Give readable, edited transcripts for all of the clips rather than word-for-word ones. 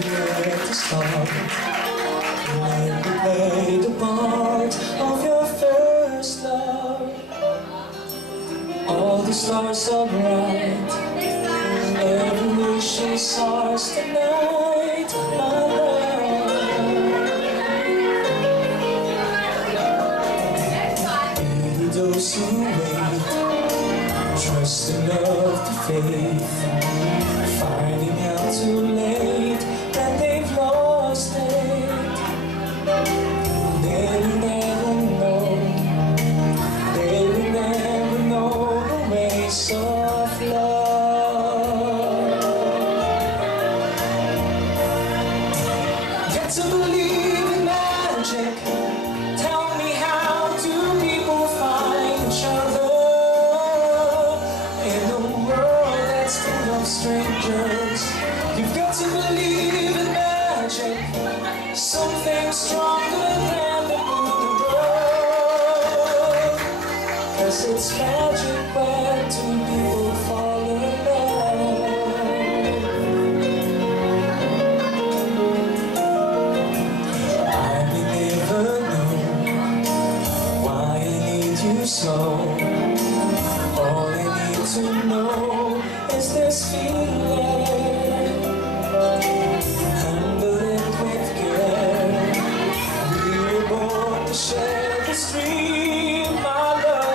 where to start. When we play the part of your first love, all the stars are bright, every wish is ours tonight, my love. Be those who wait, trust in love to faith, finding out too late that they've lost it. They will never know, they will never know the ways of love. Get to believe in magic. Tell me, how do people find each other in a world that's full of strangers? You've got to believe in magic, something stronger than the moon above. 'Cause it's magic when two people fall in love. I may never know why I need you so. All I need to know is this feeling. Handle it with care. We were born to share this dream, my love.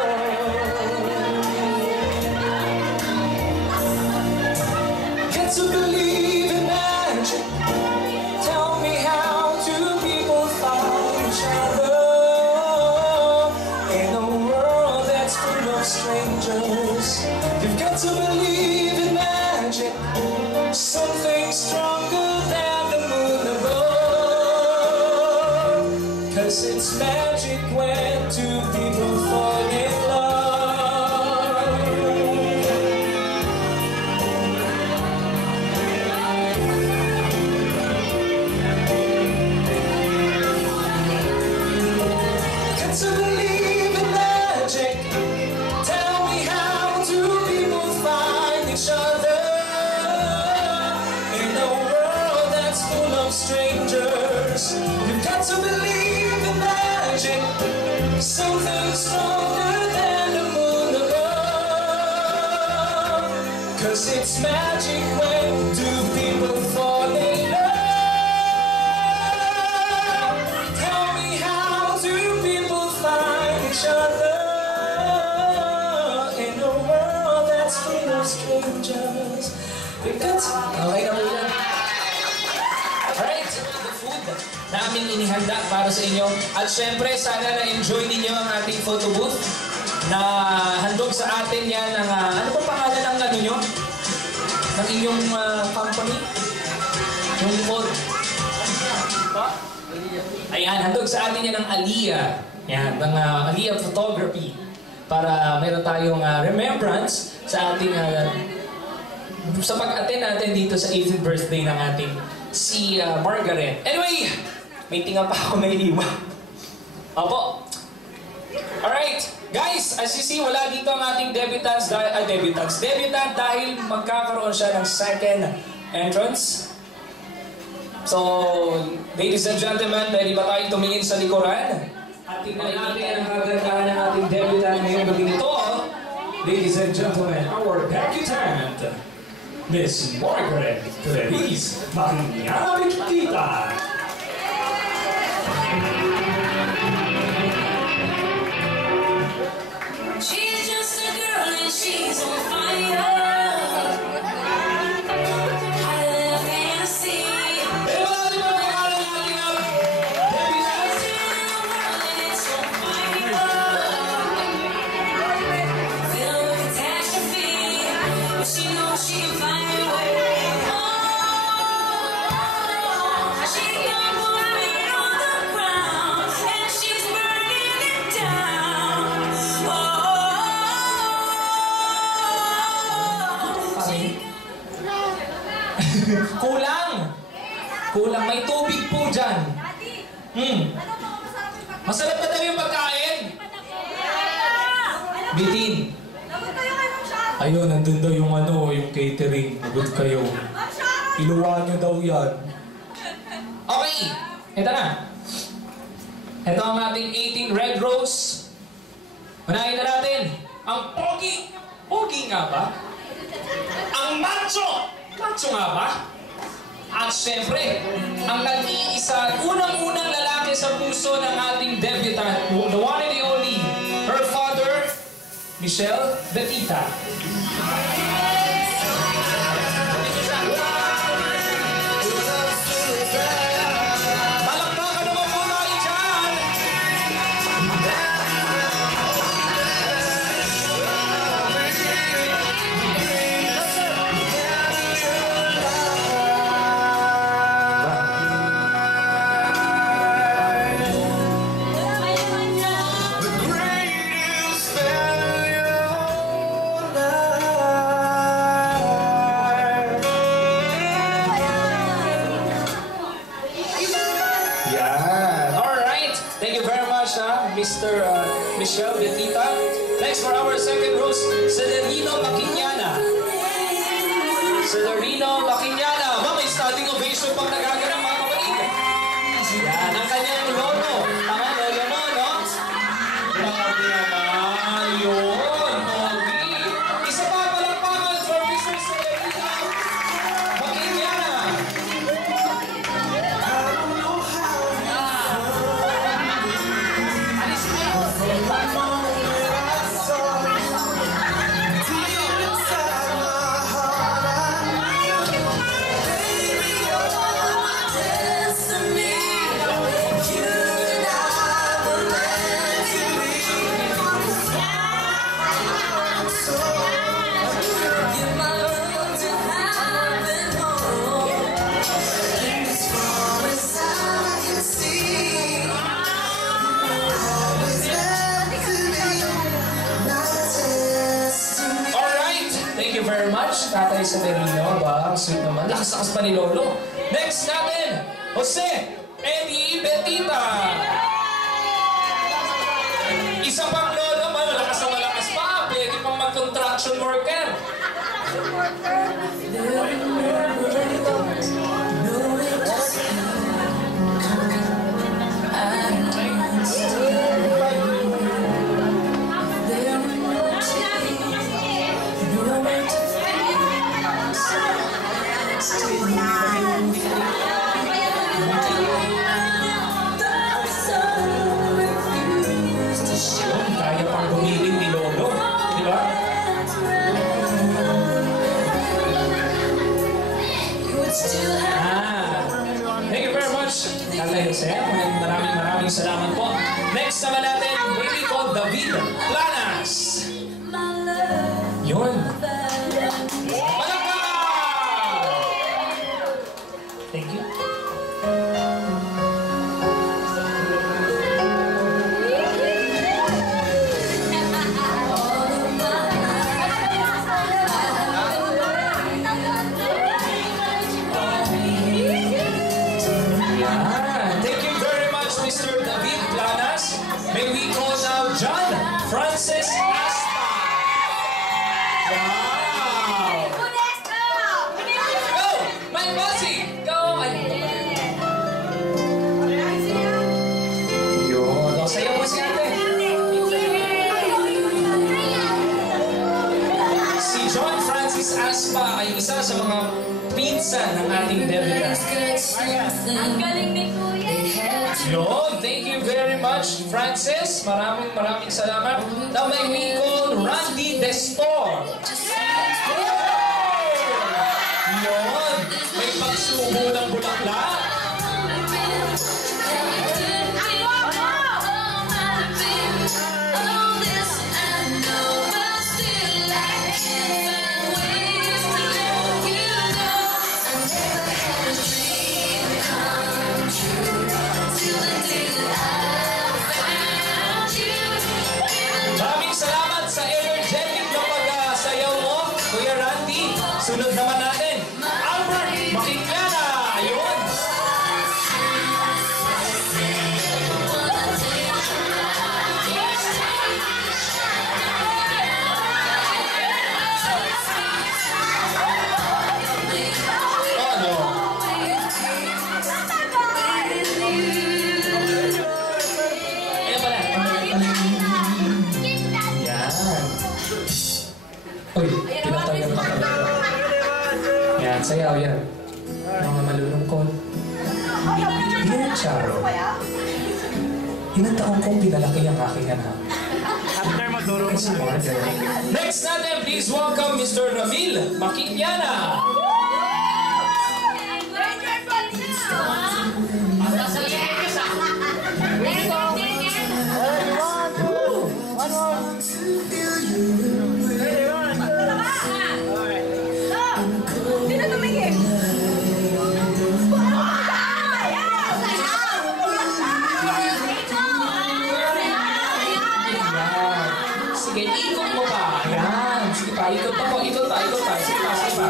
Get to believe in magic. Tell me, how do people find each other in a world that's full of strangers? You've got to believe in magic, something stronger than the moon above. 'Cause it's magic when two people fall in love. Get to believe in magic. Tell me, how do people find each other in a world that's full of strangers? You've got to believe in magic, something stronger than the moon above. 'Cause it's magic when two people fall in love. Tell me, how do people find each other in a world that's full of strangers? We've got to... Okay na po yan. Alright, the food na aming inihanda para sa inyo. At syempre, sana na-enjoy ninyo ang ating photo booth na handog sa atin yan ng... ano pa pangalan ng ano nyo? Ng inyong company? Yung food? Ayan, handog sa atin yan ng Aliyah. Yan, ng Aliyah Photography. Para meron tayong remembrance sa ating... sa pag-attend natin dito sa 18th birthday ng ating si Margaret. Anyway, may tinga pa ako na iiwan. Opo. Alright, guys, as you see, wala dito ang ating debutant dahil magkakaroon siya ng second entrance. So, ladies and gentlemen, pwede ba tayo tumingin sa likuran? At tingnan natin ang kagandahan ng ating debutant ngayong gabi nito. Ladies and gentlemen, our debutant, Miss Margaret Clarice Makinyamikita. She's just a girl and she's on fire. Kulang! Kulang. May tubig po dyan. Masarap na daw yung pagkain. Bitin. Ayun, nandun daw yung yung catering. Nagot kayo. Iluwan nyo daw yan. Okay, ito na. Ito ang ating 18 Red Rose. Unahin na natin ang pogi. Pogi nga ba? Ang macho. Macho nga ba? At syempre, ang nag-iisa, unang-unang lalaki sa puso ng ating debutant, the one and the only, her father, Michelle Betita. Palakpakan naman po tayo dyan! Mr. Michelle Betita. Next for our second rose, Celerino Maquiñana. Celerino Maquiñana. Ma'am, may standing ovation pang nagaganang mga kapatid. Yan, ang kanyang lolo. Tama, lolo mo, no? Grabe naman. Yun, Pogi. Isa pa, palakpakan for Mr. Celerino Maquiñana. Very much, Tatay Celerino, ba? Ang sweet naman. Lakas-lakas pa ni Lolo. Next natin, Jose Eddie Betita. Isa pang lolo, malakas na malakas pa. Pwede pang mag-contraction worker. Kaya pang gumiling ni Lolo, di ba? Thank you very much, Tatay Jose. Maraming salamat po. Next naman natin, baby called David Planas. Yun. Thank you. Thank you very much, Mr. David Planas. May we call now John Francis Asta. Wow! Go! My bossy! Go! Yun. O, sayo mo si ate. Si John Francis Aspa ay isa sa mga pinsan ng ating debutant. Ang galing ni Kuya. Yun, thank you very much, Francis. Maraming salamat. Now may we call Randy Destor. Yun, may pagsubo ng bulaklak. Maraming salamat sa energetic na pag-sayaw mo, Kuya Randy. Sunod naman natin, Albert Maquiñana. Ayun. Charo. Ilang taong kong pinalaki ang aking anak. After magdurong Si Margaret. Next natin, please welcome Mr. Ramil Makinyana. Sige, ikot mo pa. Ayan. Sige pa, ikot pa po, ikot pa, ikot pa. Sige pa, sige pa.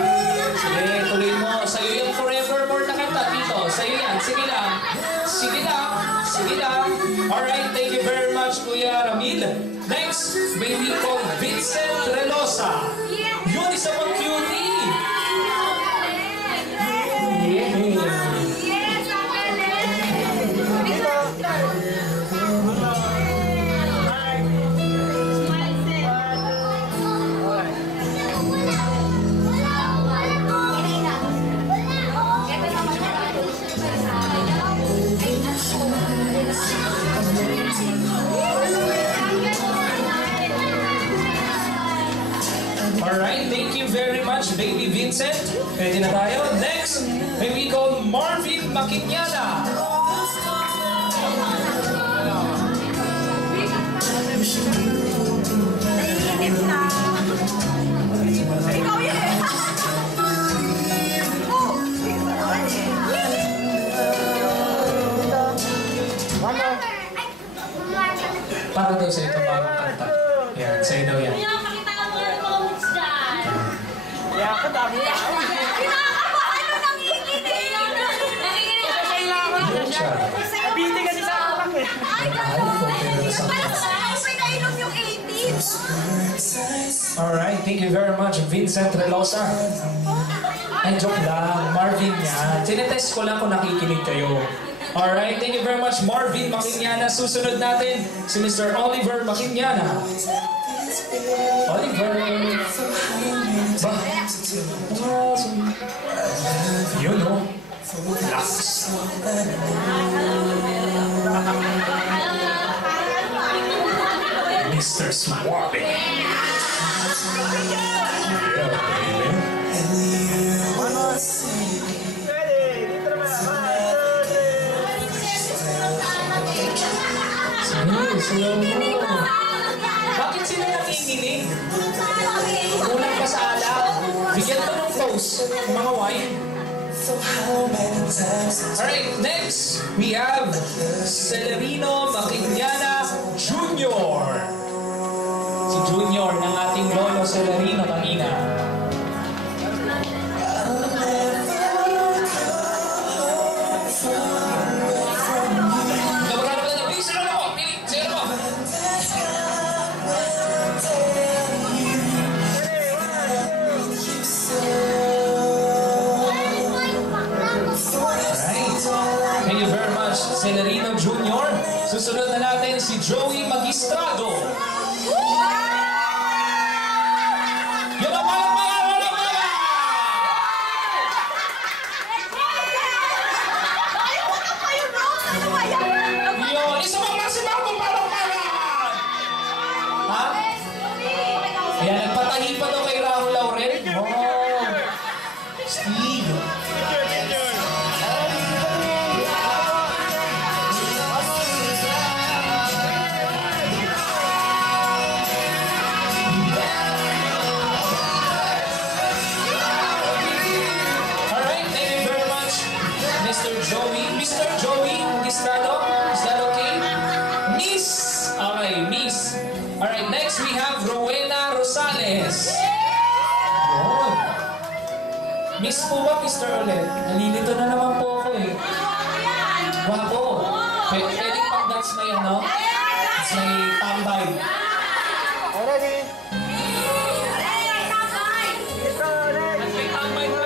Sige, tuloy mo. Sa'yo yung forevermore na kanta dito. Sa'yo yan. Sige lang. Sige lang. Sige lang. Alright, thank you very much, Kuya Ramil. Next, may we call Vincent Relosa. Yun, isa pang cutie. Yeah. Alright, thank you very much, Baby Vincent. Pwede na tayo. Next, may we call Marvin Makinyana. Ikaw yan! Para daw sa ito bagong kanta. Yan, sa'yo daw yan. Kaya ako dami na. Kinakabahan mo nanginginig! Charo. Abiti kasi sa akin eh. Ay, gano'n! Parang ako pinainom yung 18! Alright, thank you very much, Vincent Relosa. Ay, joke lang. Marvin yan. Tinetest ko lang kung nakikinig kayo. Alright, thank you very much, Marvin Makinyana. Susunod natin, si Mr. Oliver Makinyana. Oliver. Ba? Yun, no? Relax. Mr. Swabe. Bakit sila nakikinig? Kulang pa sa alak. Bigyan ko ng toast, mga wine. Alright, next, we have Celerino Makinyana Jr. Si Junior ng ating lolo Celerino kanina. Thank you very much, Celerino Jr. Susunod na natin si Joey Magistrado. Yung mga Yun, isa pang masimang kung palong-palong! Ha? Ayan, nagpatahi pa daw kay Raul Laurel. Oh, Steve. Mr. Joey Magistrado. Is that okay? Miss. Okay, Miss. Alright, next we have Rowena Rosales. Yun. Miss po ba, Mr. ulit? Nalilito na naman po ako eh. Wapo. Pwede pang dance may ano? Dance may tambay. Ready? Dance may tambay pa.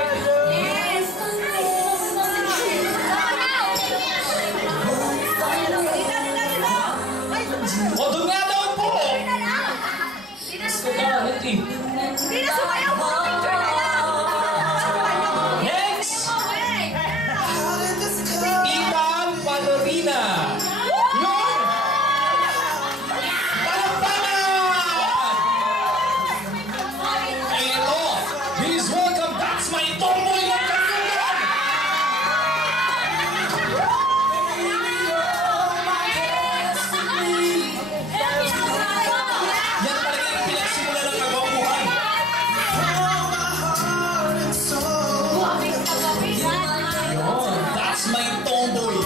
O, doon nga daw po! Mas ko galit eh. Hindi na sumayaw mo! Picture na lang! Next! Ethan Padron. That's my tomboy.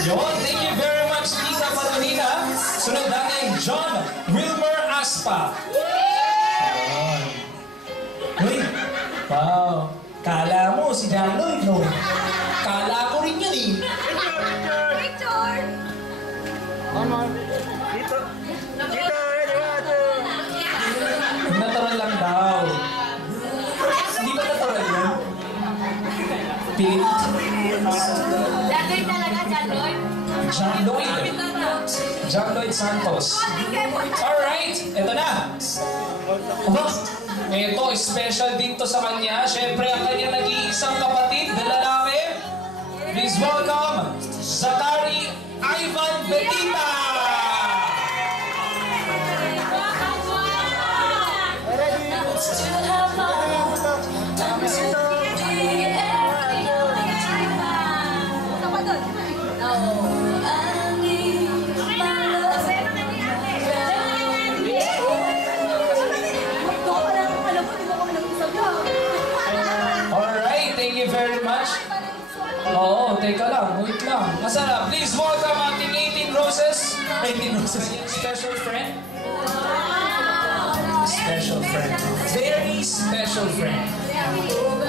Yon, thank you very much, Tita Madalina. Sunod natin, John Wilmer Aspa. Yon. Uy, wow. Kala mo si John Lloyd, no? Kala ko rin yan, eh. Picture! Ano? Dito. Dito, ready, 1, 2. Natural lang daw. Hindi ba natural yan? Pilit. Datoy talaga, Datoy. John Lloyd. John Lloyd Santos. Alright, eto na. Aba, ito, special din to sa kanya. Siyempre, ang kanyang nag-iisang kapatid na lalaki. Please welcome, Zachary Ivan Betita! Alright, thank you very much. Oo, teka lang, wait lang. Masarap, please welcome ating 18 Roses. 18 Roses. Special friend. Special friend. Very special friend.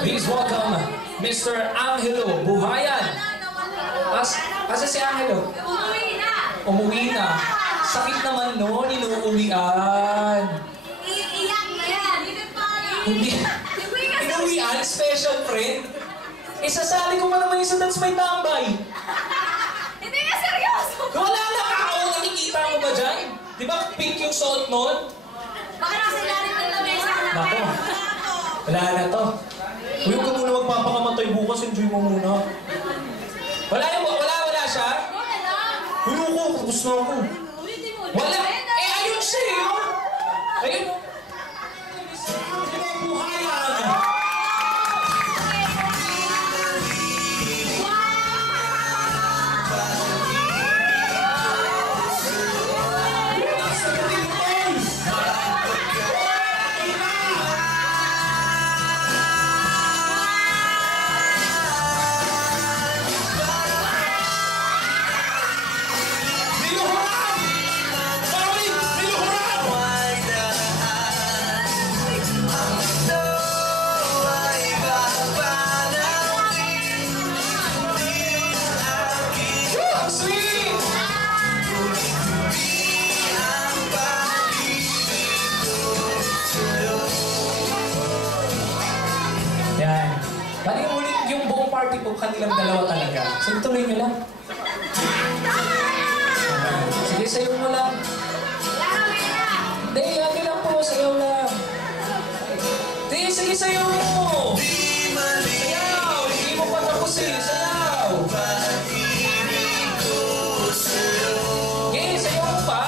Please welcome Mr. Angelo Buhayan. Asa si Angelo? Umuwi na. Sakit naman noon, inuuwian. Iiyak na yan. Hindi. Inuuwian, special friend. Isasali ko pa naman yung sa Dance May Tambay. Hindi ka seryoso. Wala na ako, nakikita mo ba dyan? Di ba pink yung suot noon? Baka nasa ilalim ng lamesa na Nako, wala na to. Huwag ka muna magpapakamatay bukas, enjoy mo muna. Wala siya? Wala lang. Huwag ko, tapos na ako. Ulitin mo. Wala! Eh, ayun siya yun! Ayun! Buhayan! Yan. Bali ulit yung buong party po kanilang dalawa talaga. So tuloy nyo lang. Sige, sayo mo lang. Hindi, hati lang po. Sayaw lang. Hindi, sige, sayaw mo. Sayaw. Hindi mo pa tapos eh. Sayaw. Sige, sayaw mo pa.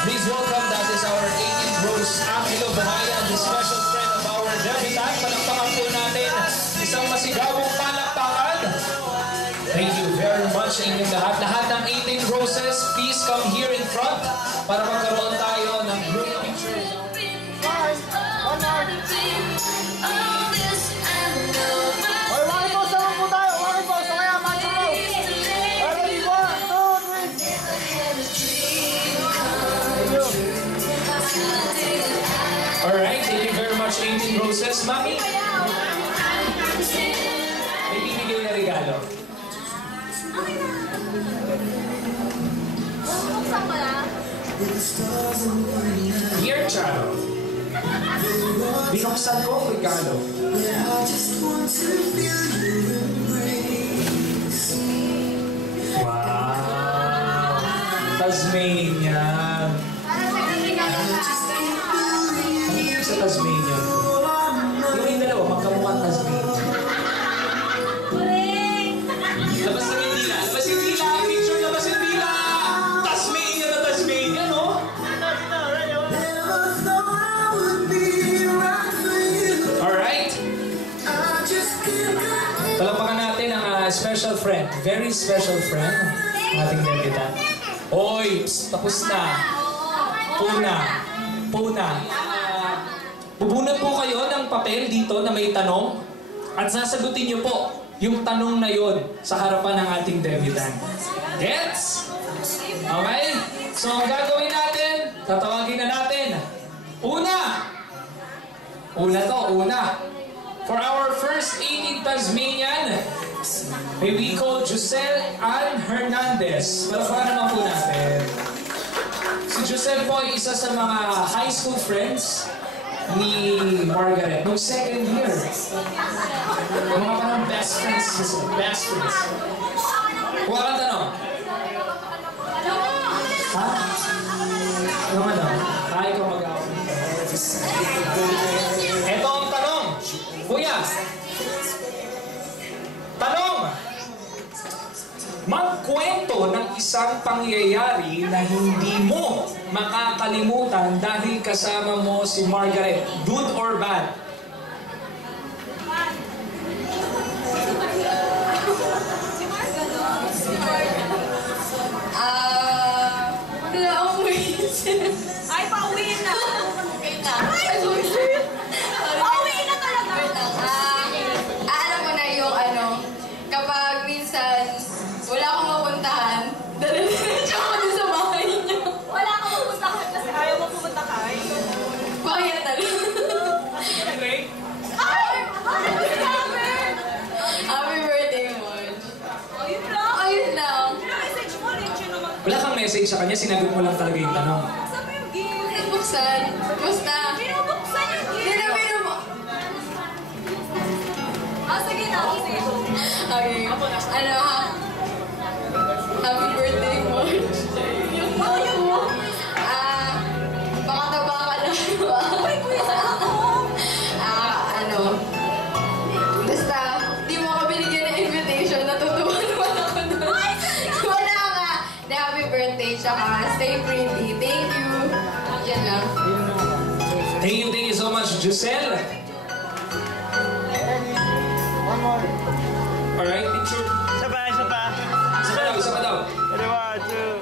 Please welcome, that is our 18th Rose Angelo Buhayan, the special friend of our debutant. Palakpakan po natin, isang masigawong palakpakan. Thank you very much sa inyong lahat. Lahat ng 18 Roses, please come here in front para magkaroon tayo ng group picture. Oy, wakit po, sama po tayo. Wakit po, sa kaya, macho po. Ready, 1, 2, 3. Alright, thank you very much, 18 Roses. Mami, may bibigay na regalo. Buksan mo lang. Dear Charo, binuksan ko ang regalo. Wow! Tasmanian. Para sa kaibigan ng Ano yung sa Tasmanian? Yung dalawa, magkamukhang Tasmanian. Labas na yung dila! Labas yung dila! Picture labas yung dila! Tasmanian na Tasmanian, no? Alright. Talampakan natin ang special friend, very special friend, ang ating Oy, tapos na. Puna. Bubunot po kayo ng papel dito na may tanong at sasagutin niyo po yung tanong na yon sa harapan ng ating debutant. Gets? Okay? So, ang gagawin natin, tatawagin na natin. Una. For our first aid in Tasmanian, may we call Giselle Ann Hernandez. Palakpakan naman po natin. Si Giselle po ay isa sa mga high school friends ni Margaret. Noong second year. Mga parang best friends. Huwag kang tanong. Ha? Ano nga daw? Kaya ko mag-awag. Ito ang tanong. Kuya. Tanong. Magkwento ng isang pangyayari na hindi mo makakalimutan dahil kasama mo si Margaret. Good or bad? Wala akong reason. Ay, pauwiin na. Pauwiin na talaga. Alam mo na yung kapag minsan wala akong mapuntahan, dala-diretso ako dun sa bahay niyo. Wala kang mapuntahan kasi ayaw mo pumunta ka. Kaya talaga. Ay! Happy birthday, Mon. Ayun lang. Ayun lang. Message mo rin siya naman. Wala kang message sa kanya, sinagot mo lang talaga yung tanong. Saan mo yung gift? Buksan. Basta. Binubuksan yung gift. Hindi na pinubo. Sige na. Sige. Okay. Happy birthday, Mon. Yung mo. Baka taba ka lang. Uy, kuya, saan ako? Basta, di mo ako binigyan ng invitation, natutuwa naman ako doon. Wala nga. Happy birthday, tsaka stay pretty. Thank you. Yan lang. Thank you so much, Giselle. One more. Alright, teacher. Isa pa. Isa pa daw. Ready, 1, 2.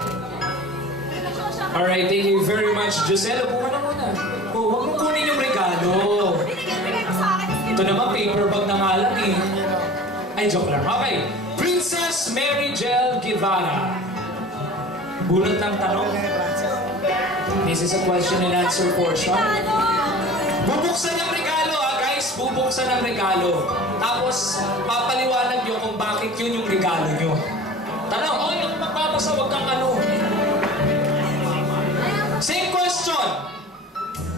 Alright, thank you very much, Giselle. Upo ka na muna. Huwag mong kunin yung regalo. Binigay mo sa akin. Ito naman, paper bag na nga lang eh. Ay, joke lang. Okay. Princess Mary Jel Guevara. Bunot ng tanong. This is a question and answer portion. Bubuksan ng regalo guys. Bubuksan ng regalo. Tapos, papaliwanag nyo kung bakit yun yung regalo nyo. Tanong, yung magpapasa, wag kang ano. Same question.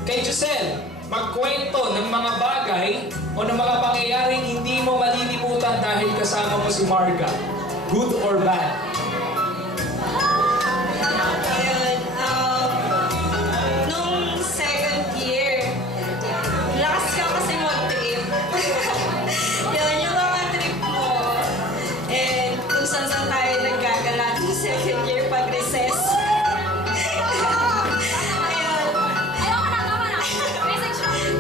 Kay Giselle, magkwento ng mga bagay o ng mga pangyayaring hindi mo malilimutan dahil kasama mo si Marga. Good or bad? Ayun, nung second year, lakas ka kasi mag-trip. Yun, yung mga trip mo. And kung saan tayo naggagala nung second year pag-recess.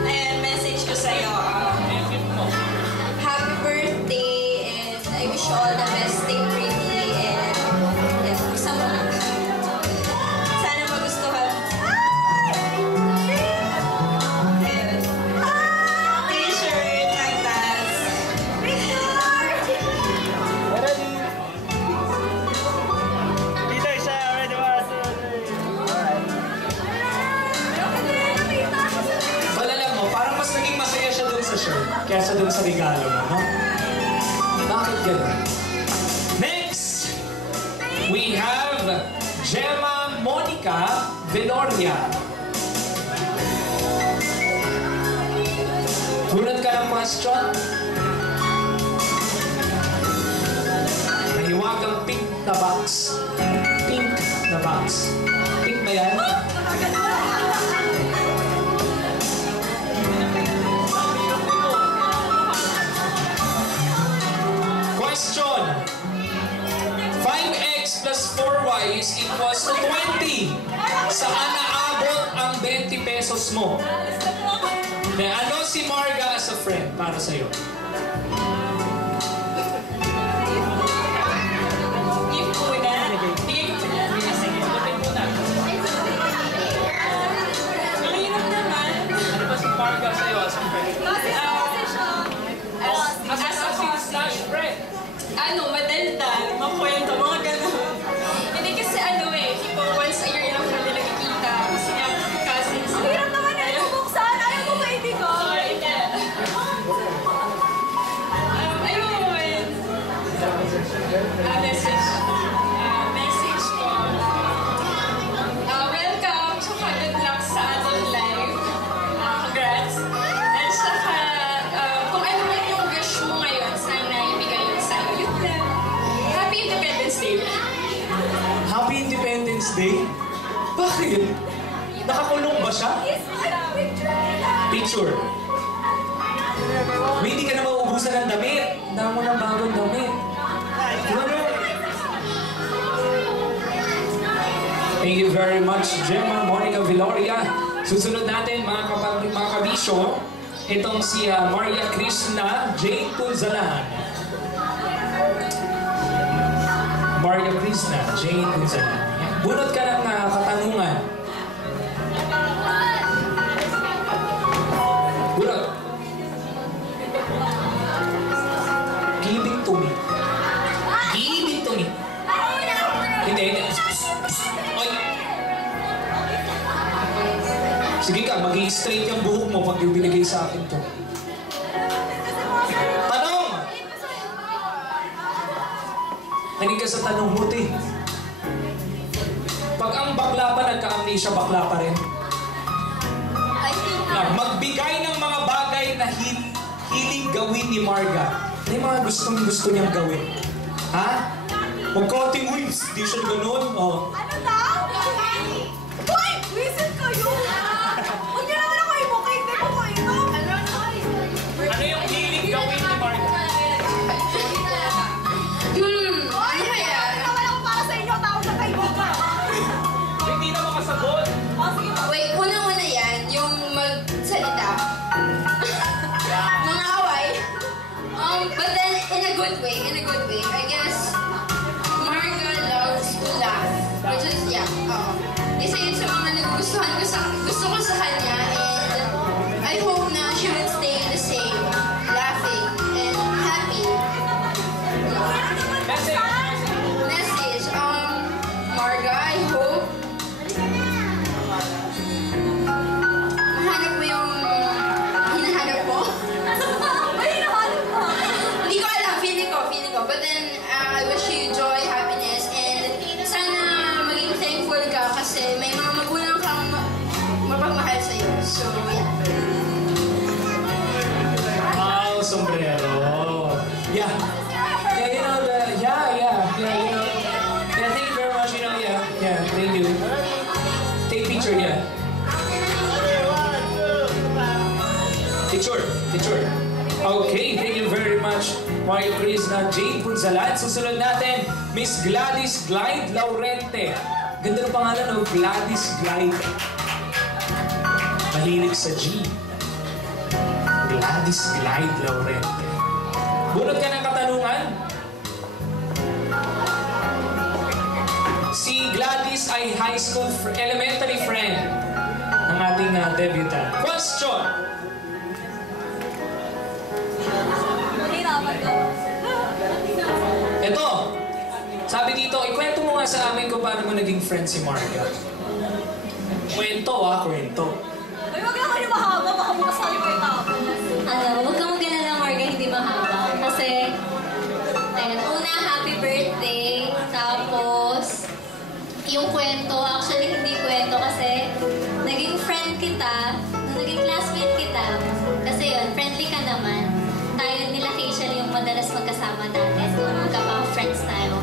Ayun, message ko sa'yo. Happy birthday, and I wish you all the best. Stay pretty, and buksan mo na. Sana magustuhan. Ayun. T-shirt, nagtas. Ready? Dito, isa. Ready, 1, 2. Malalam mo, parang mas naging masaya siya dun sa shirt kaysa dun sa regalo mo, no? Bakit gano'n? Next, we have Gemma Monica Veloria. Bunot ka ng question. Mahiwagang pink na box. Pink na box. Pink ba yan? Question. 5x plus 4y is equals to 20. Saan naabot ang 20 pesos mo? Ano si Marga as a friend para sa'yo? Yung una. Bigay ko na. Sige. Happy Independence Day? Bakit? Nakakulong ba siya? Picture. May hindi ka na mauubusan ng damit. Dama mo ng bagong damit. Ano? Thank you very much, Gemma, Monica Viloria. Susunod natin, mga kabisyo, itong si Maria Krishna Jane Punzalan. Maria Krishna Jane Punzalan. Bunot ka ng katanungan. Bunot. Give it to me. Give it to me. Hindi. Oy. Sige ka, mag-i-straight yung buhok mo pag yung binigay sa akin to. Tanong! Nanig ka sa tanong mo, te. Pag ang bakla pa nagka-amnesia, bakla pa rin. Magbigay ng mga bagay na hiling gawin ni Marga. Ano yung mga gusto niyang gawin? Ha? Magkating, uy, di siya ganun. Oh. Ano daw? Hoy! Wisit kayo! Huwag niyo naman ako imukay. Hindi ko ko ito. Ano yung hiling gawin ni Marga? Hoy! Hindi naman ako para sa inyo. Tawag na kayo ka. Hindi na makasagot. Wait, unang-una yan, yung magsalita. Mga away. But then, in a good way, I guess, Marga loves to laugh. Which is, yeah, isa yun sa mga nagugustuhan ko gusto ko sa kanya, and I hope na she will stay the same, laughing and happy. Message, Marga, I hope mahanap mo yung hinahanap mo. Ay, nahanap mo. Hindi ko alam, feeling ko. But then, I wish you joy, happiness, and sana maging thankful ka kasi may mga magulang kang mapagmahal sa'yo. So, yeah. Wow, sombrero. Yeah. Yeah, you know, thank you very much, thank you. Take picture, yeah. Picture. Okay, thank you very much, Mario Krishna Jane Punzalan. Susunod natin, Miss Gladys Glide Laurente. Ganda ng pangalan, no? Gladys Glide. Mahilig sa G. Gladys Glide Laurente. Bunot ka ng katanungan? Si Gladys ay high school elementary friend ng ating debutant. Question! Ito, sabi dito, ikwento mo nga sa amin kung paano mo naging friend si Marga. Kwento. Ay, wag lang kayo mahaba. Baka bukas na kayo tapos. Huwag kang mag-alala, Marga, hindi mahaba. Kasi, ayun, una, happy birthday. Tapos, yung kwento, actually hindi kwento kasi naging friend kita, naging classmate kita. Kasi yun, friendly ka naman. Tayo nila Keishel yung madalas magkasama natin. Kung magkapa-friends tayo.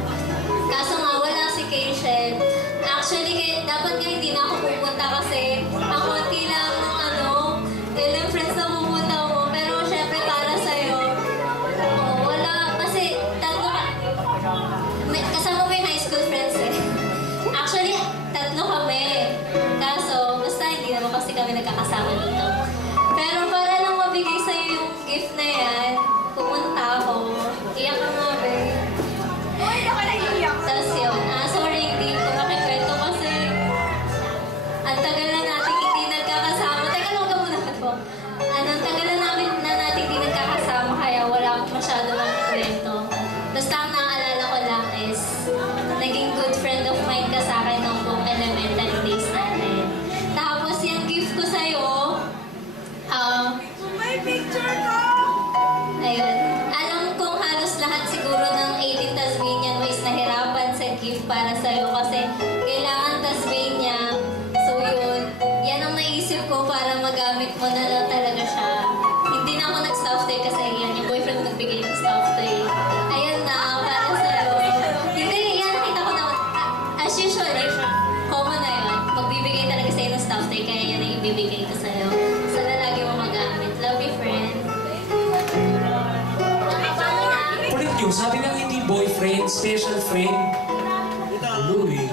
Kaso nga, wala si Keishel. Actually, dapat nga hindi na ako pupunta kasi ang konti lang ng ilang friends na pupunta mo. Pero syempre para sa'yo, wala. Kasi kasama mo yung high school friends eh. Actually, 3 kami. Kaso, basta hindi naman kasi kami nagkakasama dito. Pero para lang mabigay sa'yo yung gift na yan, pumunta ako. Iyak ka nga, babe. Hoy, ako na iiyak. Tapos yun, sorry, hindi ko makikwento kasi ang tagal na natin hindi nagkakasama. Teka, huwag ka muna po. Ang tagal na natin hindi nagkakasama kaya wala akong masyado makikwento. Basta ang naaalala ko lang is naging good friend of mine ka sa akin nung buong elementary days natin. Tapos yung gift ko sa'yo, Usually, common na yun. Magbibigay talaga sa'yo ng stuff toy, kaya yan ang ibibigay ko sa'yo. Sana lagi mo magamit. Love you, friend. Kulit yun, sabi nga hindi boyfriend, special friend. Hello eh.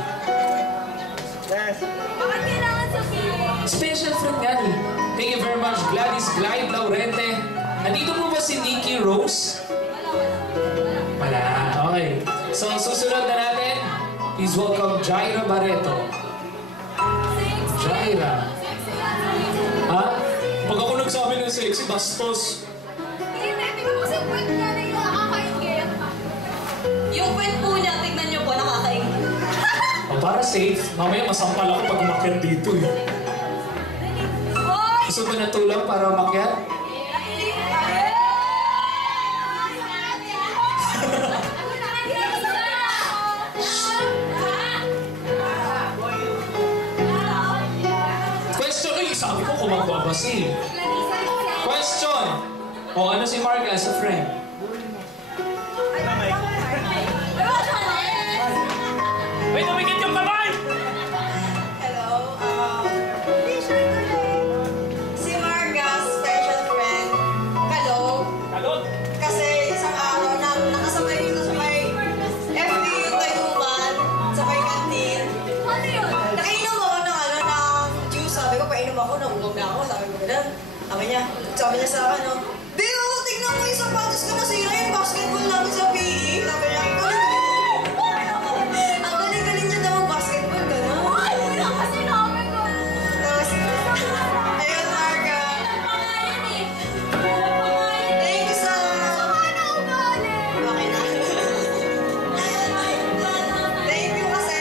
Bakit kailangan sabihin? Special friend nga eh. Thank you very much, Gladys Glide Laurente. Nandito po ba si Nikki Rose? Wala. Okay. So, susunod na natin. Please welcome Jaira Barreto. Jaira. Ha? Pag ako nagsabi ng sexy, bastos. Hindi, tingnan mo kasi kwent niya na yung nakakaingit. Yung kwent po niya, tignan niyo po, nakakaingit. O, para safe. Mamaya masampal ako pag umakyat dito eh. Hoy! Gusto mo na tulong para umakyat? Question. Ay, sabi ko kung magbabasi. Question. O, ano si Marga as a friend? Wait, umikit yung kamay! Hello, si Marga, special friend, Kalog. Kalot! Kasi isang araw na nakasabay dito sa may FPU Tayuman, sa may kantin. Ano yun? Nakainom ako ng juice. Sabi ko, painom ako, naubog na ako. Sabi ko, ganun. Sabi niya sa akin, no? Beo, tignan mo yung sapatos ko nasira yung basketball namin sa PE. Sabi niya, ang galing-galing niya daw basketball, gano'n. Ay, wala kasi namin ko. Tapos, ayun, Marga. Pangalan eh. Thank you sa... Saka na ugali. Okay na. Thank you kasi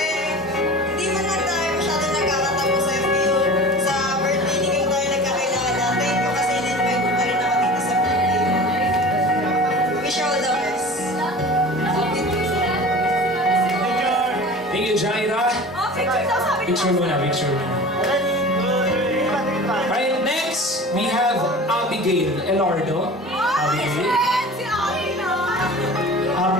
hindi man lang tayo masyado nagkakatapo sa FPU. Sa birthday, hindi ko tayo nagkakilala. Thank you kasi in-invite mo pa rin ako dito sa birthday. Wish you all the best. Thank you, Jaira. Oh, picture daw sabi ko. Picture muna, picture muna. Alright, next, we have Abigail Elardo. Oh, my Abigail. friend! Si Alina!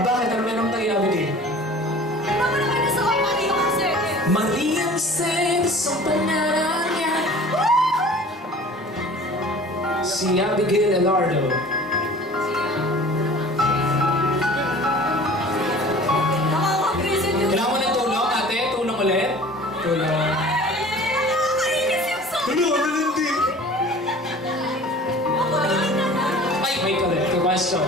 Bakit? Ano meron tayo, Abigail? Ano naman naman nasa kay Maria kasi? Mali ang sense ang pangalan niya. Si Abigail Elardo. Nakaka-visit yung... Kailangan mo ng tulong, ate? Tulong ulit? Tulong. Nakakainis yung song! Ano? Hindi. Ako lang na. Ay, wait ulit. Question.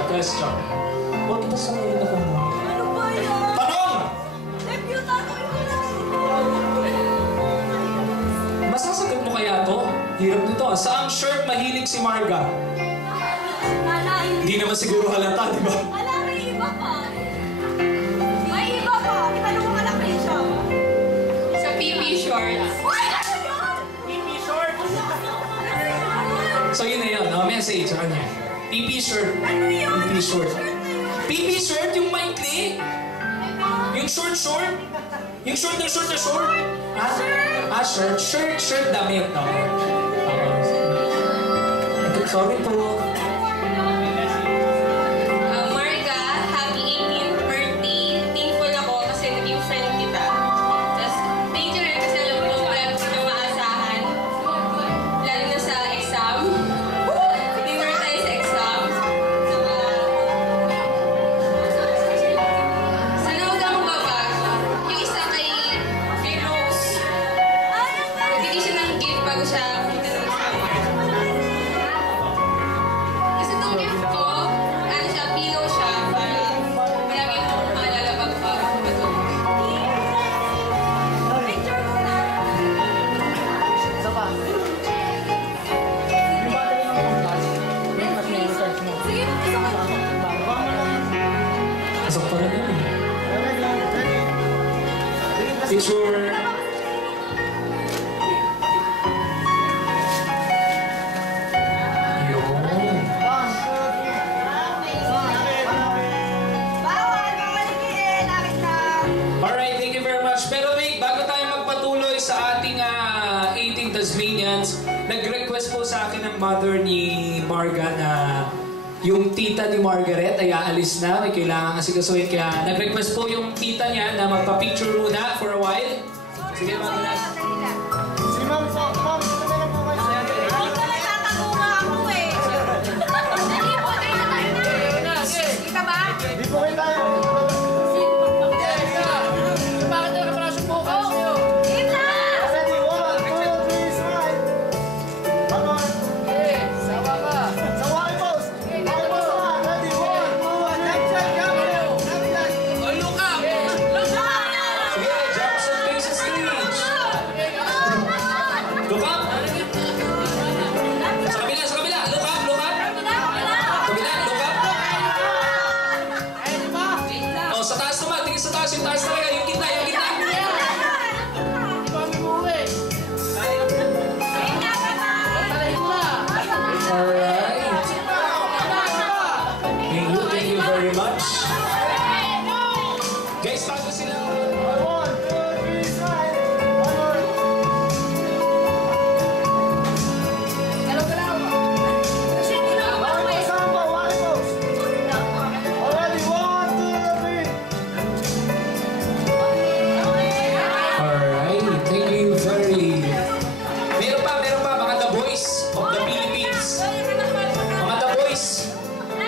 Huwag ito sa ngayon ako mo. Ano ba yan? Tanong! Debut ako ito lang. Masasagot mo kaya to? Hirap nito. Saang shirt mahilig si Marga? Hindi naman siguro halata, di ba? Ala, may iba pa. May iba pa. Itanong mo anak rin siya. Sa PB shorts. Uy! Ano yun? So yun na yun. Message sa kanya. PP shirt. Ano yun? PP short. Shirt na yun. PP shirt yung maikli? Yung short? Yung short na short? Shirt. Shirt damit. No? Sorry po. Marga, happy 18th birthday. Thankful ako kasi naging friend kita. Tapos, thank you rin kasi alam mo, wala ko na maasahan. Lalo na sa exam. Dinner tayo sa exam. Sana huwag kang magbabago. Yung isa kay Rose. Nagbigay siya ng gift bago siya punta ng summer. Kasi itong gift ko, ano siya, pillow siya para marami akong maalala bago pa ako matulog. Picture mo na. Isa pa. Yung battery ng compass, may mas may recharge mo. Sige, gusto ko. Pasok pa rin yun. Ready? Picture. Yun. Bawal, bawalikin. Lapit na. Alright, thank you very much. Pero wait, bago tayo magpatuloy sa ating 18 Tasmanians, nag-request po sa akin ng mother ni Marga na yung tita ni Margaret ay aalis na. May kailangan kasi kasuhin. Kaya nag-request po yung tita niya na magpa-picture muna for a while. Sige, mauna. Si ma'am, ma'am, ito na lang po kayo. Dito nagtatago nga ako eh. Hindi po, tayo na tayo na. Kita ba? Di po kayo tayo. Kita! Ready, 1, 2, 3, smile. Come on. Sawa kayo, boss. Okay, boss na. Ready, 1, 2, 1. Left side, left side. Sige, Jackson faces stage. Look up. Sa kabila. Look up. Kabila, look up. Oh, sa taas naman. Tingin sa taas. Yung taas talaga. Yung gitna. Alright. Thank you very much. Guys, bago sila. 1, 2, 3, smile. One more. Okay, kasama po. Okay, boss. Already, 1, 2, 3. Alright, thank you very... Meron pa, mga The Boys of the Philippines.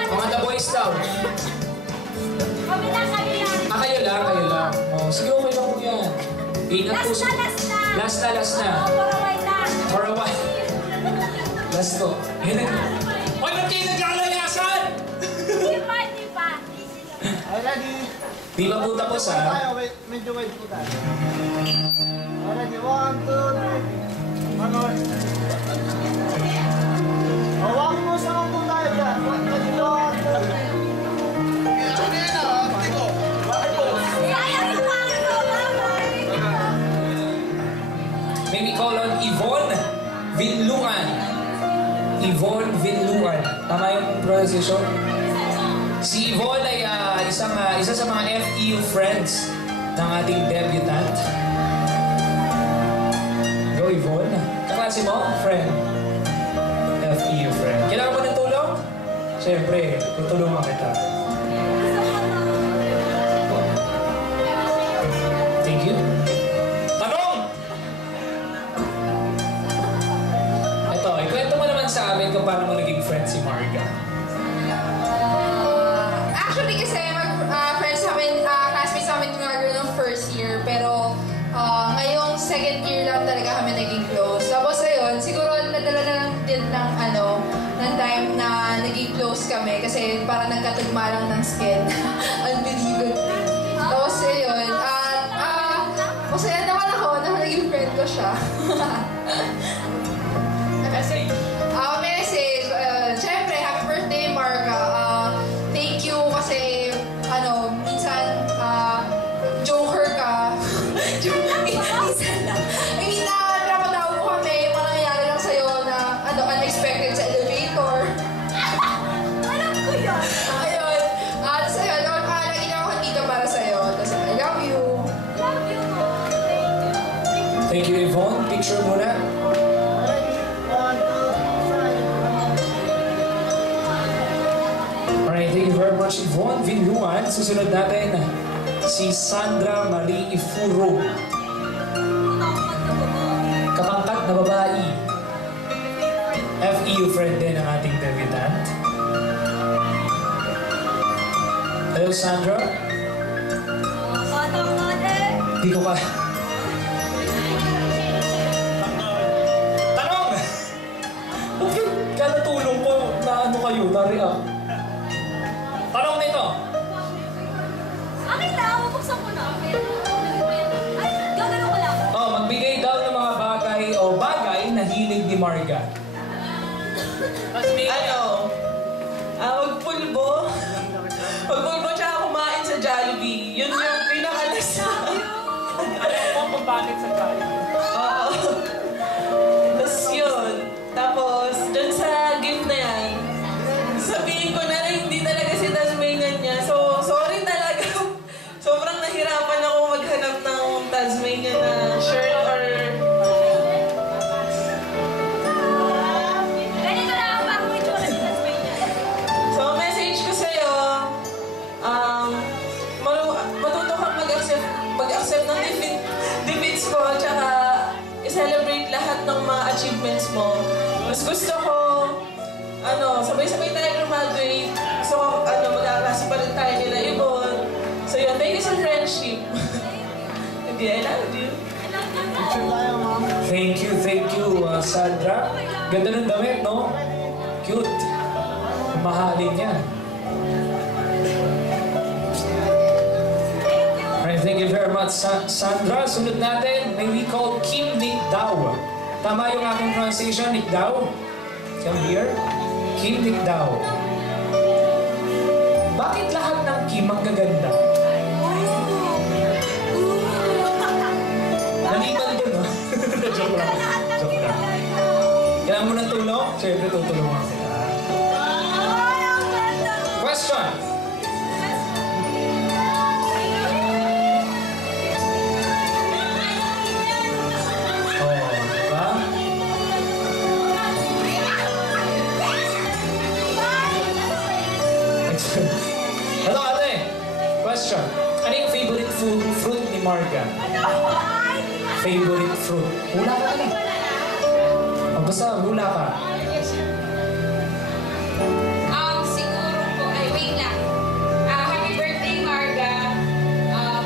Mga The Boys daw. Kayo lang. Oh, sige, okay lang po yan. Ingat po. Last na. For a while. Last to. Oy, ba't kayo naglalayasan? Already. Di ba po tapos, ha? Tayo, wait. Medyo wait po tayo. Already, 1, 2, 3. One more. Hawakin mo sa mga po tayo dyan. Ready, 1, 2, 3. May we call on Yvonne Vinluan. Tama yung pronunciation? Si Yvonne ay isa sa mga FEU friends ng ating debutant. Go, Yvonne. Kaklase mo? Friend. FEU friend. Kailangan mo ng tulong? Siyempre, tutulungan kita. Thank you. Tanong! Ito, ikwento mo naman sa amin kung paano mo naging friend si Marga. Actually kasi friends namin, classmates namin ni Margaret nung first year, pero ngayong second year lang talaga kami naging close. Tapos ayun, siguro nadala na lang din ng time na naging close kami kasi parang nagkatugma lang ng skin. Unbelievably. Tapos ayun, masaya naman ako na naging friend ko siya. Message. Siyempre, happy birthday, Marga. Thank you kasi, minsan, joker ka. Minsan lang. I mean, napatawag ko kami, mga nangyari lang sa'yo na, unexpected sa elevator. Alam ko yun. Ayun. Tapos ayun, lagi na ako dito para sa'yo. Tapos, I love you. Thank you, Yvonne. Picture muna. Alright, thank you very much, Yvonne Vinluan. Susunod natin, si Sandra Marie Ifuro. Kapangkat na babae. FEU friend din ang ating debutant. Hello, Sandra. Hindi ko pa... Tanong! Okay, kada tulong ko na ano kayo, na-react. Tanong nito. Akin lang, mabuksan ko na. Ay, gagano ko lang. Oh, magbigay daw ng mga bagay o bagay na hilig ni Marga. Magpulbo. Magpulbo tsaka kumain sa Jollibee. Yun yung pinakalasa. Alam mo kung bakit sa Jollibee? Oo. Tapos yun. Tapos, dun sa gift na yan, sabihin ko na rin, hindi talaga si Tasmanian niya. So, sorry talaga. Sobrang nahirapan ako maghanap ng Tasmanian na shirt or... Ganito lang, bago may tsura si Mas gusto ko, sabay-sabay tayo graduate. Gusto ko, magkaklase pa rin tayo nila ibon. So yun, thank you sa friendship. Hindi, I love you. Picture tayo, ma'am. Thank you, Sandra. Ganda ng damit, no? Cute. Mahalin yan. Alright, thank you very much, Sandra. Sunod natin, may we call Kim Nick Dao. Tama yung aking pronunciation, Nick Dao? Come here. Kim Nick Dao. Bakit lahat ng Kim ang gaganda? Naliban dun, no? Joke lang. Joke lang. Kailangan mo ng tulong? Siyempre, tutulungan kita. Question. Hello, ate. Question. Ano yung favorite fruit ni Marga? Favorite fruit? Hula ka na. Basta hula ka. Siguro po, wait lang. Happy birthday, Marga.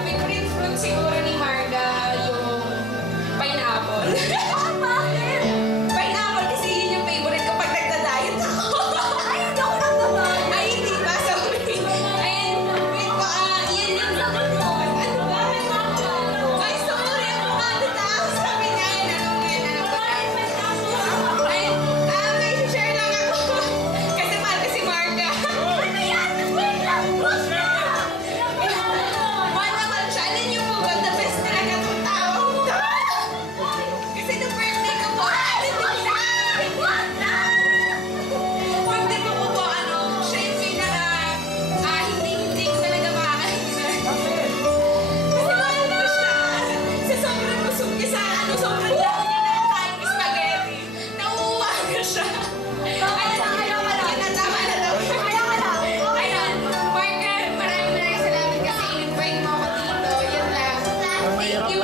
Favorite fruit siguro ni Marga yung pineapple. Pineapple kasi yun yung favorite kapag nagda-diet ako. Ay, hindi ako nagdadaan. Ay, hindi ba? Sorry. Ayan, wait pa. Yan yung sagot ko. Ano ba? Ay, sorry. Ako nga nataas. Sabi niya, ano ba? Ay, may share lang ako. Kasi mahal ko si Marga. Ano yan? Wait lang. Push na! Mahal na mahal siya. Alin yung po ba? The best talaga itong tao. Kasi the birthday ko po. Birthday ko po, siya yung pinaka, hindi ko talaga makakalimutan. Kasi mahal ko siya. Sa sobrang busog niya sa sobrang laki niya na kain ng spaghetti. Nauuwa ko siya. Tama na daw. Ayun, Marga, maraming salamat kasi in-invite mo ako dito. Yun lang. Thank you.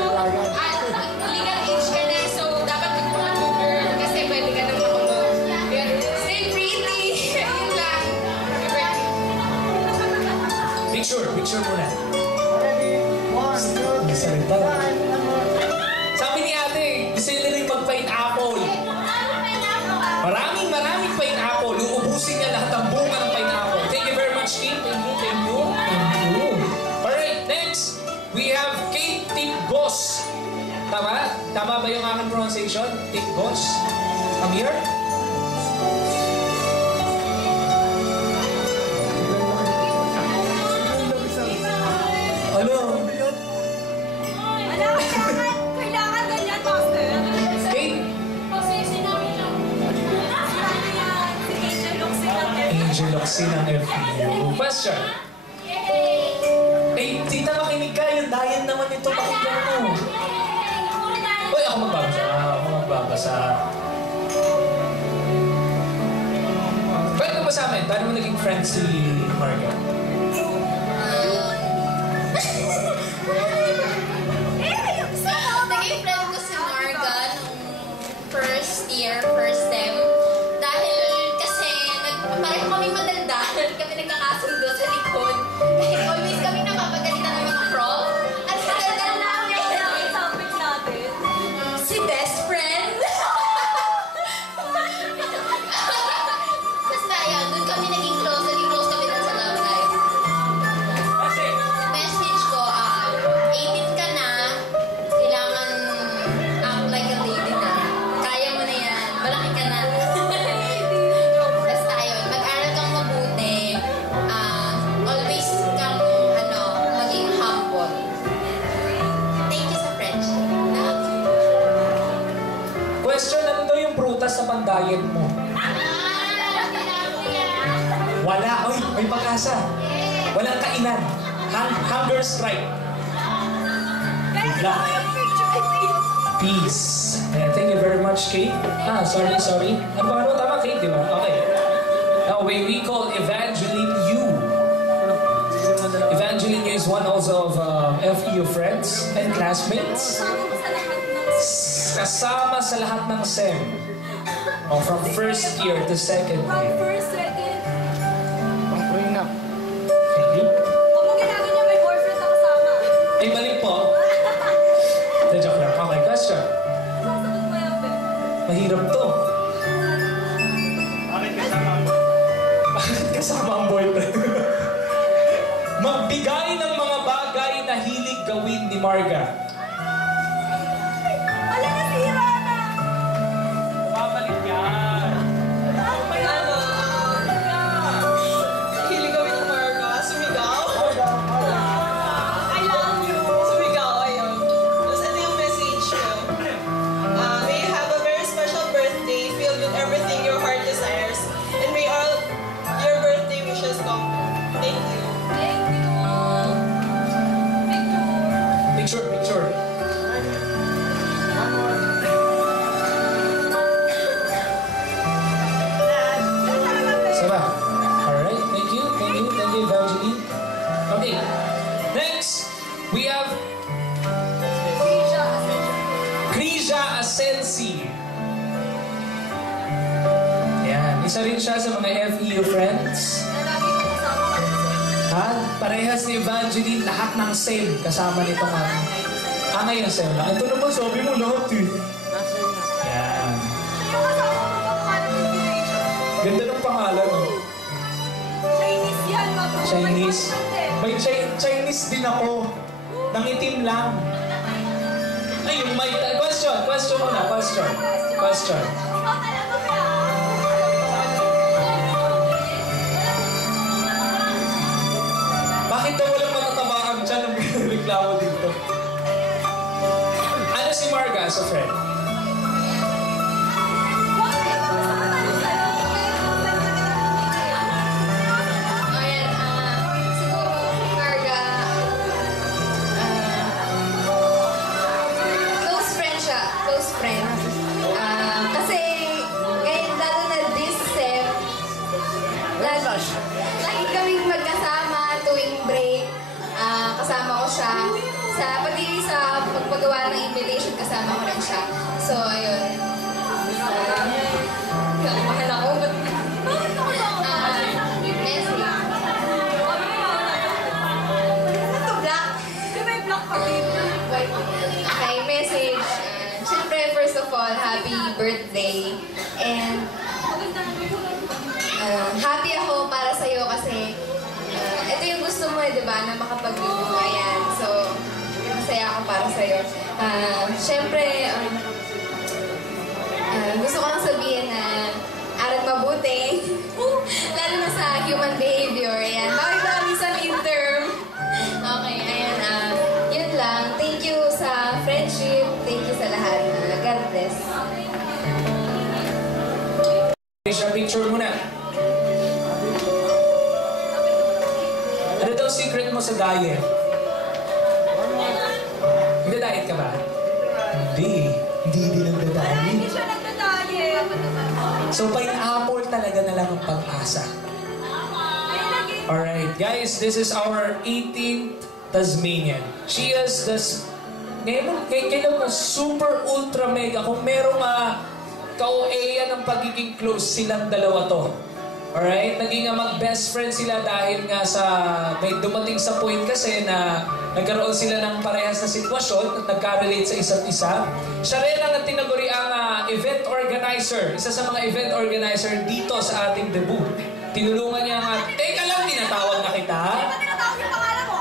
Legal age ka na, so dapat mag-girl kasi pwede ka nang makulong. Yun. Stay pretty. Yun lang. Happy birthday. Picture muna. Ready? 1, 2, 3. Salita. Sabi ni ate, gusto nila rin mag-pineapple. Maraming pineapple. Uubusin niya lahat ng bunga ng pineapple. Thank you very much, Kim. Thank you. Alright, next, we have Kate Tigos. Tama? Tama ba yung aking pronunciation? Tigos? Come here. Ano? Kailangan ganyan, master. Kate? Angel Oxy ng FPU. Question. Tita, makinig ka. Yung diet naman ito. Pakinggan mo. Uy, ako magbabasa. Pwede ka ba sa amin? Paano mo naging friend si Marga? Naging friend ko si Marga nung first year, first sem. Dahil kasi pareho kaming madaldalan, kami nagkakasundo sa likod. Kahit always kami napapagalitan ng mga prof. At sa daldal namin, topic natin. si best friend. Basta yan, doon kami naging close. Naging close kami doon sa love life. Message ko, 18 ka na, kailangan act like a lady na. Kaya mo na yan, malaki ka na. Basta yun, mag-aral kang mabuti. Always kang, maging humble. Thank you sa friendship. Love you. Question, ano daw yung prutas na pang-diet mo? Wala. Uy, may pag-asa. Walang kainan. Hunger strike. Good luck. Peace. And thank you very much, Kate. Sorry. Ano ba? Tama, Kate, di ba? Okay. Now, we call Evangeline Yu. Evangeline Yu is one also of FEU friends and classmates. Kasama sa lahat ng SEM. Oh, from first year to second From year. first, second. Pang prenup. Okay. Huwag mo ginagawa niya, may boyfriend na kasama. Ay, balik po. The joke lang. Okay, question. Sasagot mo yan, Ben. Mahirap to. Bakit kasama mo? Bakit kasama ang boyfriend? Magbigay ng mga bagay na hilig gawin ni Marga. Ala, nasira na. Babalik yan. May ano, hilig gawin ng Marga, sumigaw. I love you. Sumigaw, ayun. Tapos ito yung message ko. May you have a very special birthday filled with everything your heart desires. And may all your birthday wishes come true. Thank you. Thank you. Picture. Picture. Sarah. Alright, thank you, Evangeline. Okay, next, we have Krija Asensi. Yan, isa rin siya sa mga FEU friends. Ha? Parehas ni Evangeline, lahat ng same kasama nitong ngayon same lang. Ito naman sabi mo lahat eh. Yan. Yung kasama mo pa pangalan ng Inspiration. Ganda ng pangalan, no? Chinese yan, Chinese. May Chinese din ako. Nangitim lang. Ay, yung may... Question muna. Question. Ikaw talaga ba? Bakit daw walang matatamaan dyan ang reklamo dito? Ano si Marga as a friend? Ayan, siguro, Marga, close friend siya, close friend. Kasi, ngayon, lalo na this sem, lagi kaming magkasama tuwing break. Kasama ko siya. Pati sa pagpagawa ng invitation, kasama ko rin siya. So, ayun. Mahal ako. Bakit ako ba? Messi. Ito, black. Di may black pa dito? Okay, message. Siyempre, first of all, happy birthday. And happy ako para sa'yo kasi ito yung gusto mo di ba, na makapag-bunga yan. So, masaya ako para sa'yo. Siyempre, gusto ko lang sabihin na aral mabuti. Lalo na sa human behavior. Ayan. Bakit ba minsan midterm? Okay, ayan. Yun lang. Thank you sa friendship. Thank you sa lahat. God bless. Picture muna. Ano daw secret mo sa diet? Nagda-diet ka ba? Hindi din Wala, nagda-diet. hindi siya nagdadayet. So, pineapple talaga na lang ang pag-asa. Ayun, naging Alright, guys, this is our 18th Tasmanian. She is the... Kailan mo, super ultra mega. Kung merong ka-OA ng pagiging close, silang dalawa to. Alright? Naging mag-best friend sila dahil nga sa... May dumating sa point kasi na nagkaroon sila ng parehas na sitwasyon at nagka-relate sa isa't isa. Siya rin ang tinaguri ang event organizer. Isa sa mga event organizer dito sa ating debut. Tinulungan niya nga, teka lang, tinatawag na kita. Di ba tinatawag yung pangalan mo?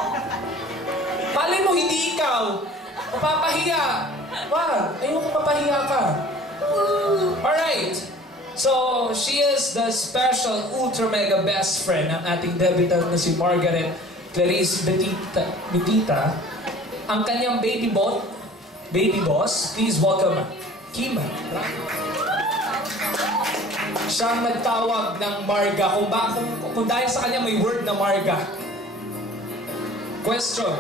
Palay mo, hindi ikaw. Mapapahiya. Wag, ayoko mapahiya ka. Alright. So, she is the special ultra mega best friend ng ating debutant na si Margaret Clarice Betita. Ang kanyang baby boss, please welcome Kim. Siyang nagtawag ng Marga. Kung dahil sa kanya may word na Marga. Question.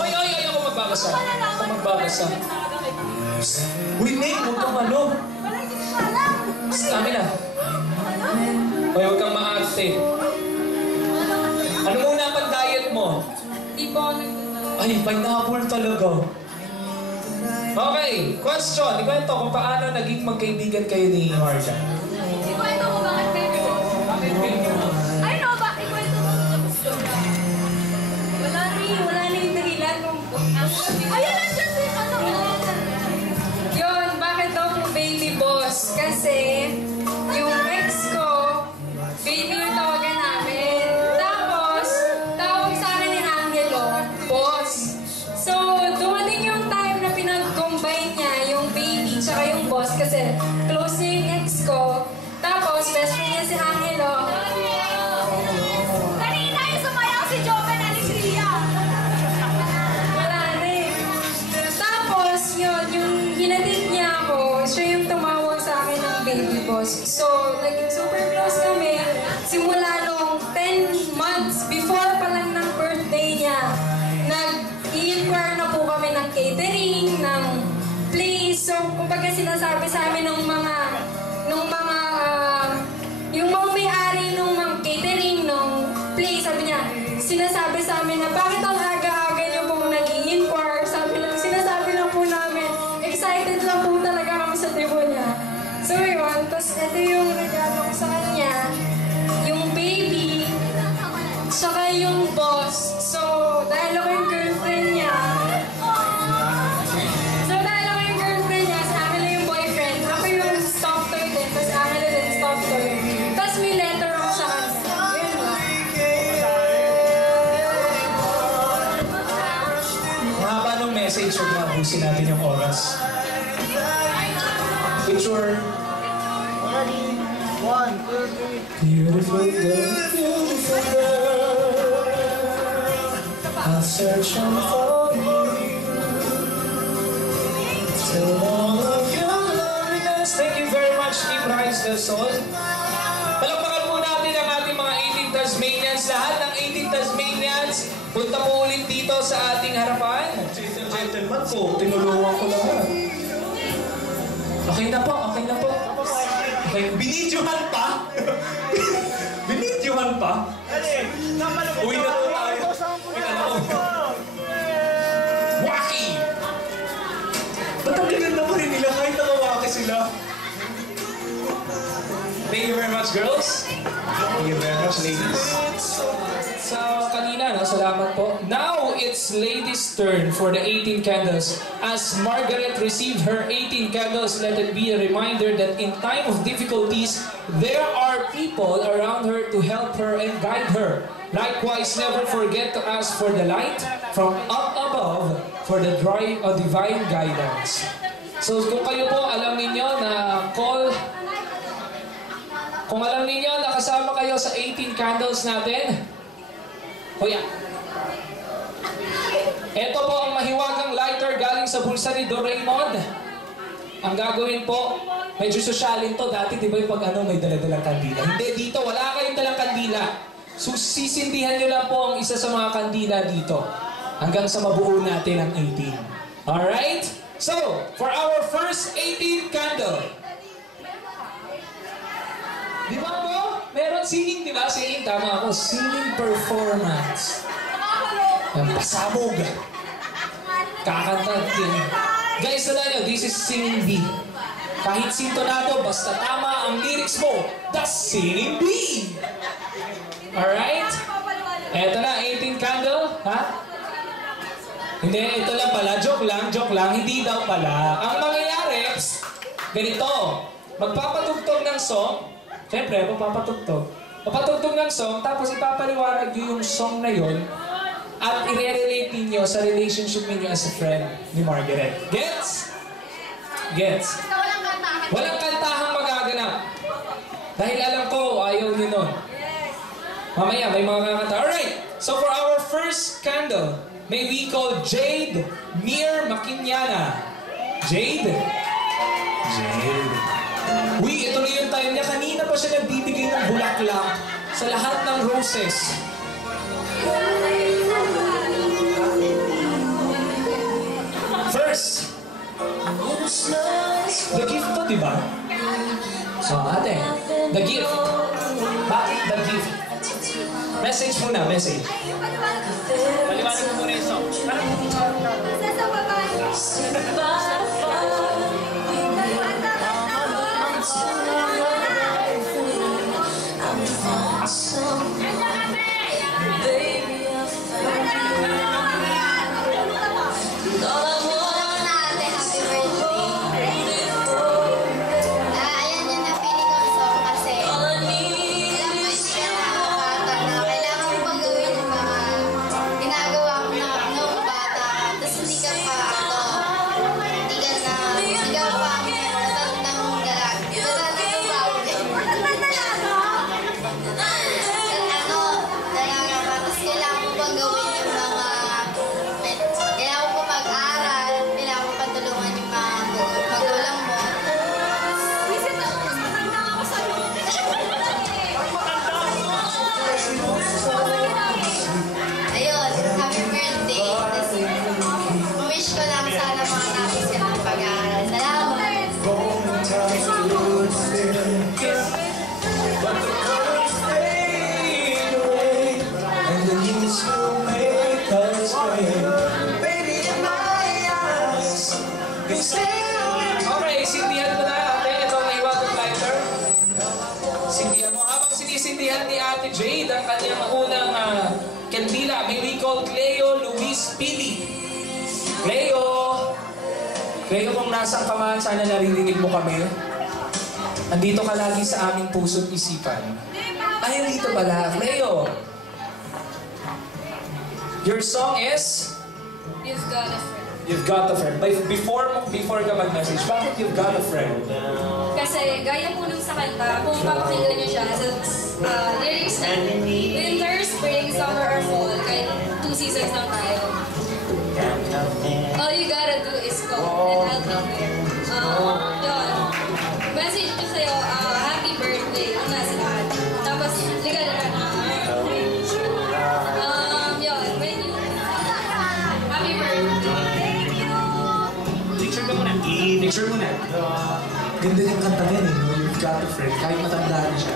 Oy, ako magbabasa. Ako magbabasa. Uy, Nick, huwag kang ano. Wala, hindi ko siya alam. Amin na. Oy, huwag kang maarte. Ano muna pang diet mo? Di po ako nagtatawag. Ay, pineapple talaga. Okay, question. Ikwento kung paano naging magkaibigan kayo ni Marja. Ikwento mo bakit baby mo? Ay no, bakit ikwento mo? Wala na yung dahilan kung... Ayun na siya si ano. Yun, bakit daw kung baby boss? Kasi yung ex ko, baby yung tawagan namin. Tapos, tawag sa akin ni Angelo, boss. So, dumating yung time na pinag-combine niya yung baby tsaka yung boss kasi close niya yung ex ko. Tapos, best friend niya si Angelo. Kanina yung sumayaw si Joven Alegria. Wala na eh. Tapos, yun, yung hinatid niya ako, siya yung tumawag sa akin ng baby boss. So, naging super close kami. Simula nung 10 months before pa lang ng birthday niya, nag-i-inquire na po kami ng catering, ng place. So, kumbaga sinasabi sa amin ng mga yung mga may-ari ng mga catering, ng place, sabi niya, sinasabi sa amin na bakit ang aga-aga niyo pong nag-i-inquire? Sinasabi lang po namin, excited lang po talaga kami sa debo niya. So yun, tapos ito yung regalo ko sa kanya, yung baby, saka yung boss. So, dahil ako yung girlfriend niya, si Angela yung boyfriend, ako yung stop toy din, tapos Angela din stop toy. Tapos may letter ako sa kanya. Yun lang. Mahaba nung message, huwag mabusin natin yung oras. Picture. Ready? 1, 2, 3. Beautiful girl, beautiful girl. I'll search for you. Till all of your loneliness. Thank you very much, Team Rise the Soul. Palakpakan po natin ang ating mga 18 Tasmanians. Lahat ng 18 Tasmanians, punta po ulit dito sa ating harapan. Gentleman po, tinulungan ko lahat. Okay na po, okay na po. Okay, binidyohan pa? Binidyohan pa? Uwi na po tayo. Uwi na po. Waki! Ba't ang gaganda pa rin nila kahit nakawaki sila? Thank you very much, girls. Thank you very much, ladies. So, kanina, no? Salamat po. Now, it's ladies' turn for the 18 candles. As Margaret received her 18 candles, let it be a reminder that in time of difficulties, there are people around her to help her and guide her. Likewise, never forget to ask for the light from up above for the divine guidance. So, kung kayo po alam ninyo na kung alam ninyo na kasama kayo sa 18 candles natin, kuya, ito po ang mahiwagang lighter galing sa bulsa ni Doraemon. Ang gagawin po, medyo sosyalin to. Dati di ba yung pag may dala-dalang kandila? Hindi, dito wala kayong dalang kandila. So sisindihan nyo lang po ang isa sa mga kandila dito hanggang sa mabuo natin ang 18. Alright? So, for our first 18 candle, di ba po? Meron singing, di ba? Singing, tama ako. Singing performance. Ang pasabog. Kakanta din. Guys, tala nyo, this is singing bee. Kahit sintonado, basta tama ang lyrics mo, that's singing bee. Alright? Eto na, 18 candle. Ha? Hindi, ito lang pala. Joke lang. Hindi daw pala. Ang mangyayari, ganito. Magpapatugtog ng song. Siyempre, magpapatugtog. Papatugtog ng song, tapos ipapaliwanag nyo yung song na yun at i-relate ninyo sa relationship ninyo as a friend ni Margaret. Gets? Gets? Walang kantahang magaganap. Dahil alam ko, ayaw nyo nun. Mamaya, may mga kakanta. Alright, so for our first candle, may we call Jade Mir Makinyana. Jade? Jade. Uy, ito na yung time niya. Kanina pa siya nagbibigay ng bulaklak sa lahat ng roses. First, the gift to, diba? So, ate, the gift. Bakit the gift? Message muna, message. Paliwanag mo muna yung song. Nasa baba. Rolling times stood still, but the colors fade away, and the news will make us pray. Baby, in my eyes, you say Okay, sindihan mo na ate. Ito ang iwagang lighter. Sindihan mo. Habang sinisindihan ni Ate Jade ang kanyang unang kandila, may we call Cleo Luis Pili. Cleo! Cleo, kung nasaan ka man, sana naririnig mo kami. Andito ka lagi sa aming puso't isipan. Ay, andito pala. Cleo! Your song is? You've got a friend. You've got a friend. Before ka mag-message, bakit you've got a friend? Kasi gaya po nung sa kanta, kung papakinggan niyo siya sa lyrics na winter, spring, summer, or fall, kahit 2 seasons lang tayo. All you gotta do is go, and I'll be there. Yun. Message ko sa'yo, happy birthday, ang nasa lahat. Tapos, liga na na. Yun, when you... Happy birthday. Picture ka muna. Picture muna. Ganda yung kanta niya eh. You've got a friend. Kahit matanda na siya.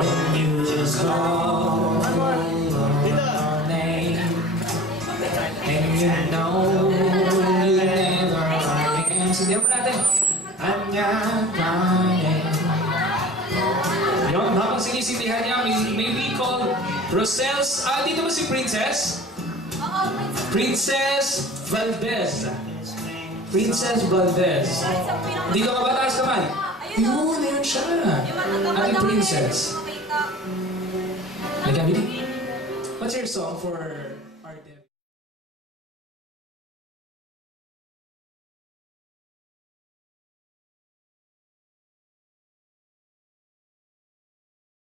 When you just call your name, and you know you never again. Sindihan mo natin. I'm not crying. Yun, habang sinisindihan niya, may we call Rosel's... dito ba si Princess? Princess Valdez. Princess Valdez. Dito ka ba? Taas naman. Yun, ayun siya. Ate Princess. What's your song for